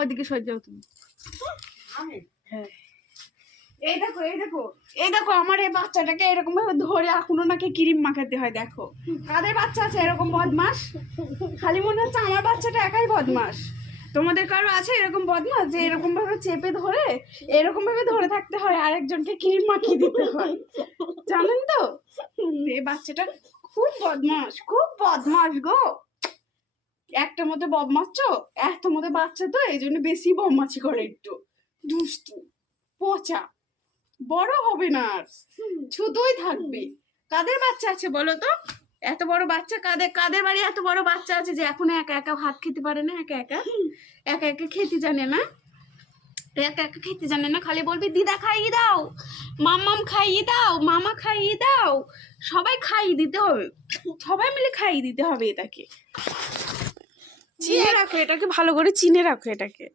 ওইদিকে সরে যাও তুমি। হ্যাঁ এই দেখো এই দেখো এই দেখো আমার এই বাচ্চাটাকে এরকম ভাবে ধরে এখনো নাকি ক্রিম মাখাতে হয়। দেখো কাদের বাচ্চা আছে এরকম বদমাস? খালি মনে হচ্ছে আমার বাচ্চাটা একাই বদমাস। তোমাদের কারো আছে এরকম বদমাস যে এরকম ভাবে চেপে ধরে এরকম ভাবে ধরে থাকতে হয়, আরেকজনকে ক্রিম মাখিয়ে দিতে হয়? জানেন তো এই বাচ্চাটা খুব বদমাস গো। একটা মতো বদমাস তো, একটা মতো বাচ্চা তো এই জন্য বেশি বদমাশি করে, একটু দুষ্টু পচা। বড় হবে না আর, শুধুই থাকবে। কাদের বাচ্চা আছে বলো তো? এত বড় বাচ্চা কাদের কাদের বাড়ি এত বড় বাচ্চা আছে যে এখন একা একা ভাত খেতে পারে না, একা একা খেতে জানে না, একা একা খেতে জানে না। খালি বলবি দিদা খাইয়ে দাও, মাম্মাম খাইয়ে দাও, মামা খাইয়ে দাও। সবাই খাইয়ে দিতে হবে, সবাই মিলে খাইয়ে দিতে হবে। এটাকে চিনে রাখো, এটাকে ভালো করে চিনে রাখো এটাকে।